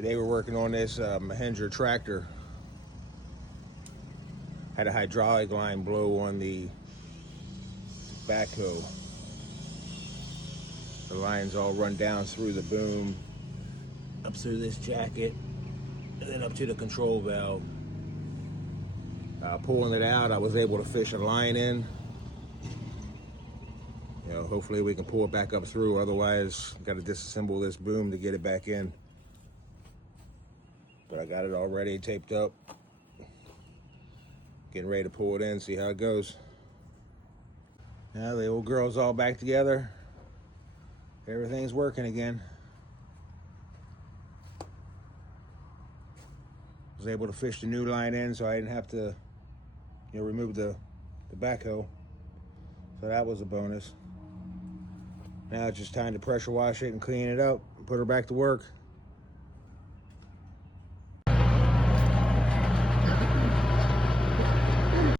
Today we're working on this Mahindra tractor. Had a hydraulic line blow on the backhoe. The lines all run down through the boom, up through this jacket, and then up to the control valve. Pulling it out, I was able to fish a line in. Hopefully we can pull it back up through. Otherwise, got to disassemble this boom to get it back in. But I got it already taped up. Getting ready to pull it in, see how it goes. Now the old girl's all back together. Everything's working again. Was able to fish the new line in, so I didn't have to, remove the backhoe. So that was a bonus. Now it's just time to pressure wash it and clean it up and put her back to work.